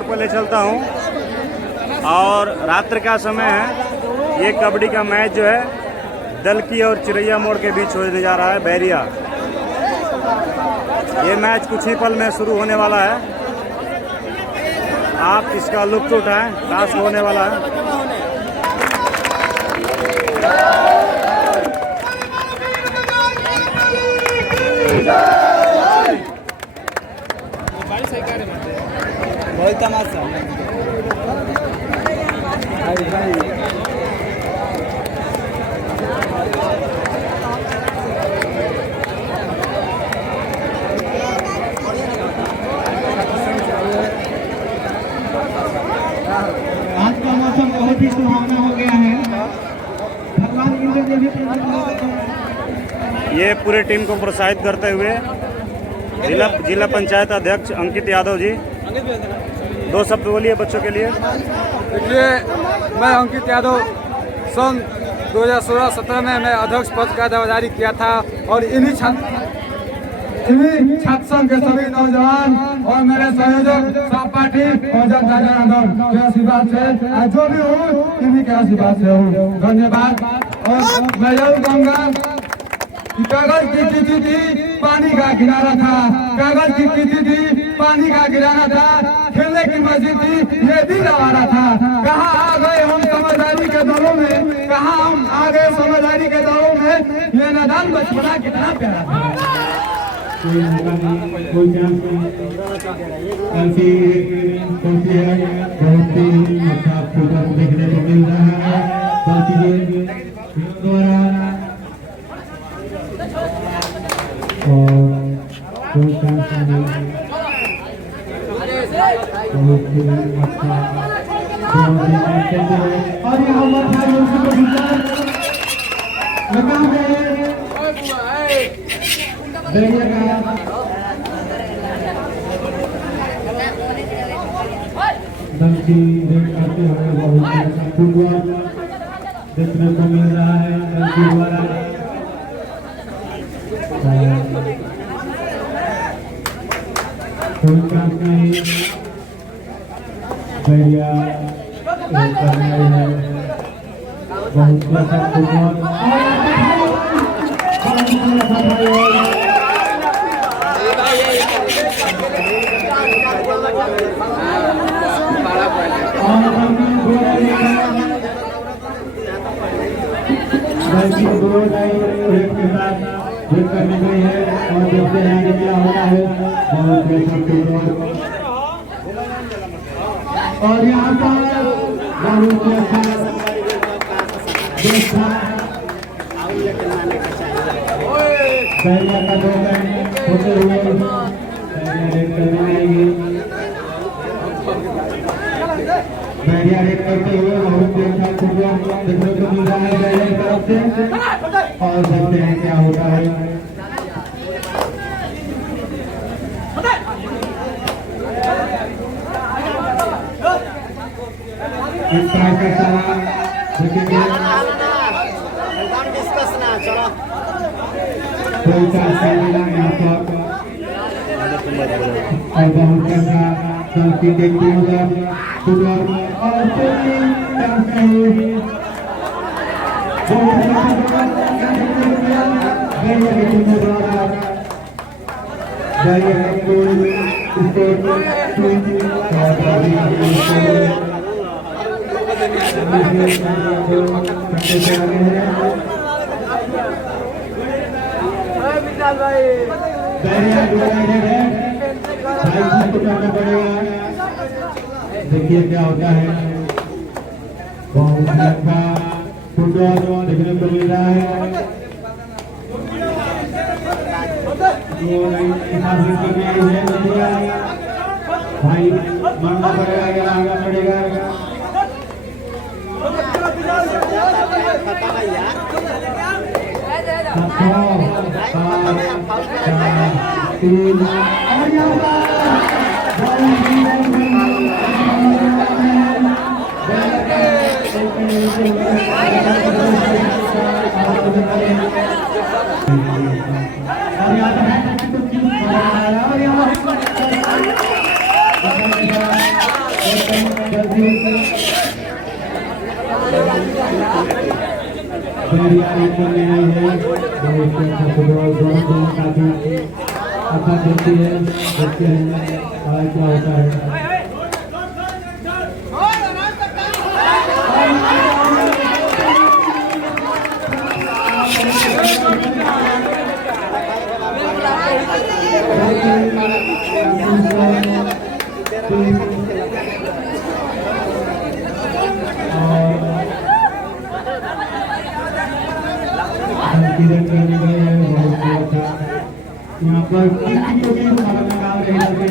Road पर ले चलता हूँ और रात्रि का समय है। ये कबड्डी का मैच जो है दलकी और चिरैया मोड़ के बीच होने जा रहा है बैरिया। ये मैच कुछ ही पल में शुरू होने वाला है। आप इसका लुत्फ उठाएं, टास्क होने वाला है। बहुत तमाशा आज का मौसम बहुत ही सुहावना हो गया है। भगवान इंद्र देव ये पूरे टीम को प्रोत्साहित करते हुए जिला पंचायत अध्यक्ष अंकित यादव जी, 2 शब्द बोलिए बच्चों के लिए। देखिए, मैं अंकित यादव सन 2016-17 में मैं अध्यक्ष पद का दावेदारी किया था और इन्हीं छात्र संघ के सभी नौजवान और मेरे संयोजक सहपाठी और जनता जनार्दन के आशीर्वाद से आज जो भी हूँ इन्हीं के आशीर्वाद से हूँ। धन्यवाद। और मैं जरूर कहूँगा कागज की चिट्ठी थी, पानी का किनारा था। कागज की चिट्ठी थी, पानी का किनारा था। खेलने की मस्जिद थी, ये दिल आवारा था। कहाँ आ गए हम समझदारी के दौरों में, कहाँ हम आ गए समझदारी के दौरों में। ये नादान बचपना कितना प्यारा था। कोई चांस बहुत ही अच्छा फोटो देखने को मिल रहा है। और करते हुए बहुत फुटबॉल देखने को मिल रहा है द्वारा। कोई चांस नहीं, बैरिया बहुत फुटबॉल के साथ करने गई है और देखते हैं कि क्या होता है। और यहाँ पर बहुत ही अच्छा बैरिया का 2 रन होते हुए बैरिया रेड करते हुए बहुत ही अच्छा फुटबॉल देखने को मिल रहा है बैरिया की तरफ से। और देखते हैं क्या होता है। इस तरह का सारा देखेंगे कोई चांस नहीं मिला यहाँ पर। और बहुत अच्छा चलती देखते हुए फुटबॉल और चांस नहीं। देखिए क्या होता है। बहुत अच्छा फुटबॉल देखने को मिल रहा है। भाई मानना पड़ेगा या आगे बढ़ेगा। बैरिया एक करने आई है। बहुत अच्छा फुटबॉल दोनों काफी अच्छा खेलती है। देखते हैं आगे क्या होता है। यहाँ पर किसी को भी हमारा काम नहीं करते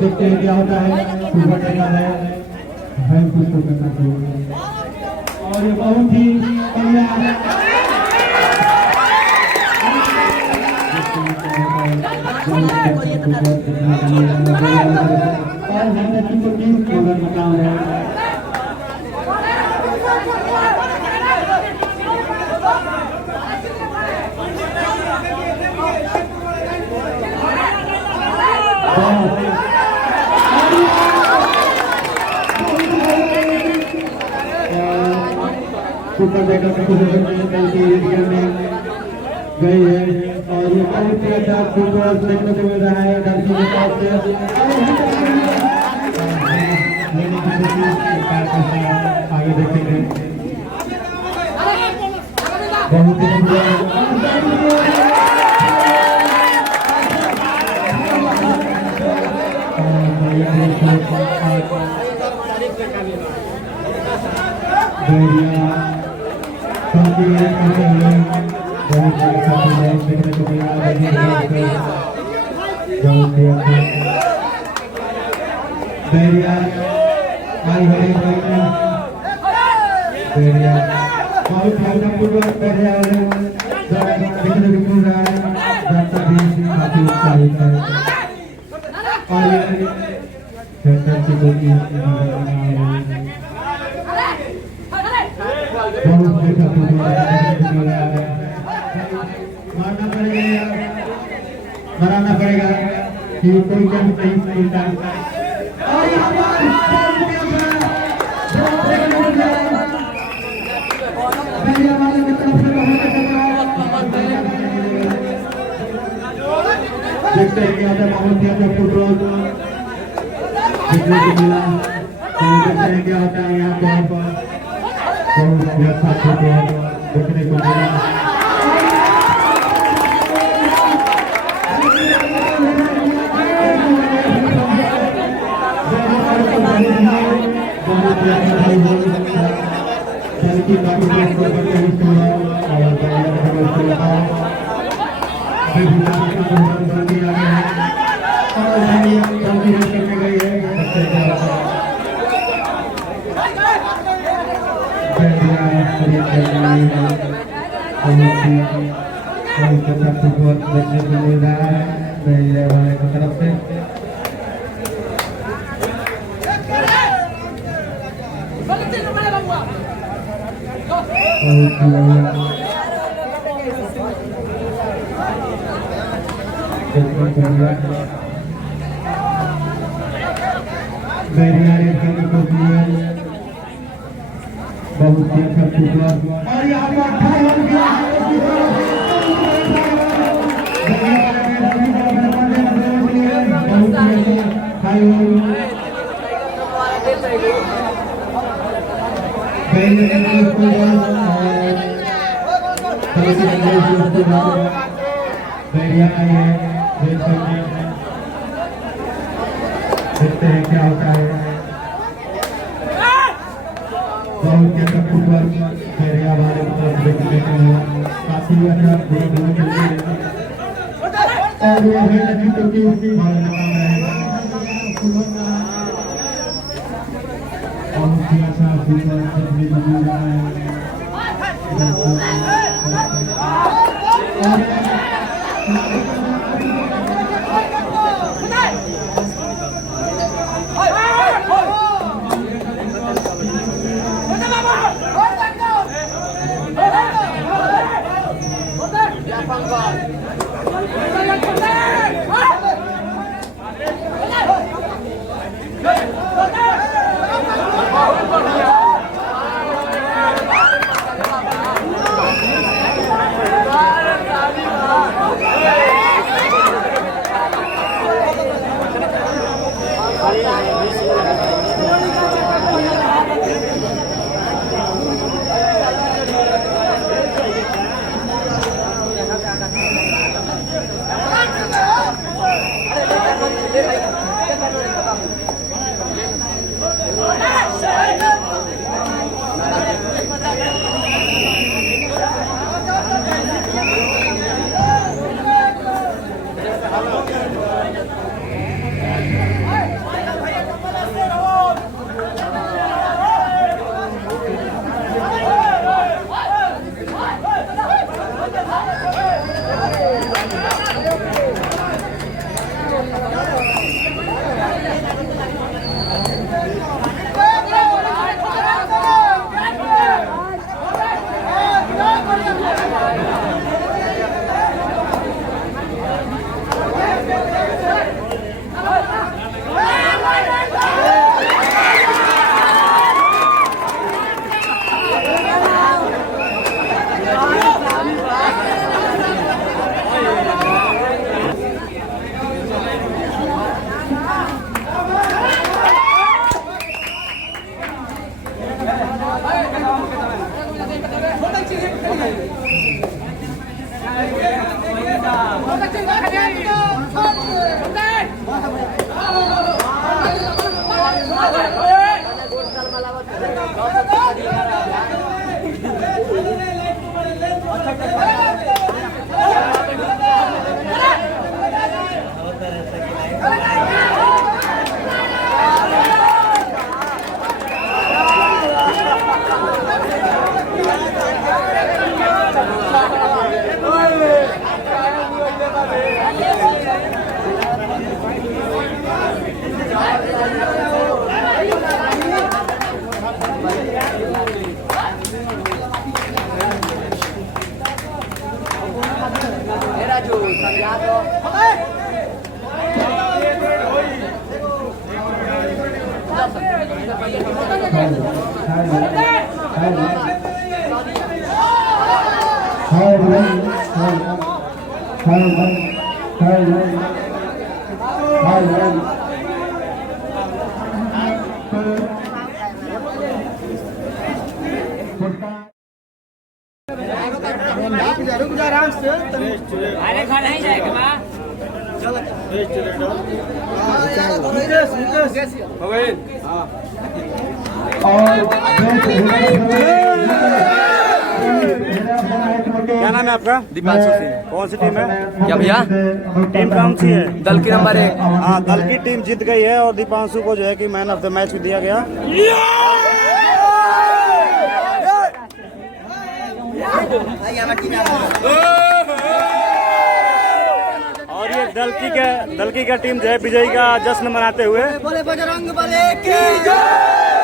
देखते हैं क्या होता है। और ये बहुत ही सुपर डेकर गई है और ये बहुत ही अच्छा फुटबॉल देखने को मिल रहा है लड़की के पास से आगे देखेंगे। बहुत ही देखने को मिल रहा है। आई है बैरिया बहुत ही अच्छा फुटबॉल बैरिया देखने को मिल रहा है। डॉक्टर भी काफी उत्साहित है और की बहुत अच्छा फुटबॉल देखने को मिल रहा है। मारना पड़ेगा मराना पड़ेगा कि कोई कम नहीं मिलता। देखते हैं कि आता बहुत ही अच्छा फुटबॉल देखने को मिला। देखते हैं क्या होता है यहाँ पर बहुत ही अच्छा फुटबॉल देखने को मिला। बहुत ही अच्छा जल्दी आ गए हैं और जल्दी रन करने गई है देखने को मिल रहा है बैरिया वाले की तरफ से। बैरिया ने खेलने को दिया बहुत ही अच्छा फुटबॉल और यहाँ पर 28 रन किया देखते हैं क्या होता है। बहुत अच्छा फुटबॉल बैरिया वाले देखने को मिला काफी अच्छा देखने को मिला और वो है लकी तो की बॉल लगा रहेगा बहुत ही अच्छा फुटबॉल देखने को मिल रहा है। क्या नाम है आपका? दीपांशु सिंह। कौन सी टीम है? क्या भैया? टीम कौन सी है? दल की नंबर 1। हाँ, दल की टीम जीत गई है और दीपांशु को जो है कि मैन ऑफ द मैच भी दिया गया। और ये दल की का टीम जो है विजयी का जश्न मनाते हुए बजरंग बली की जय।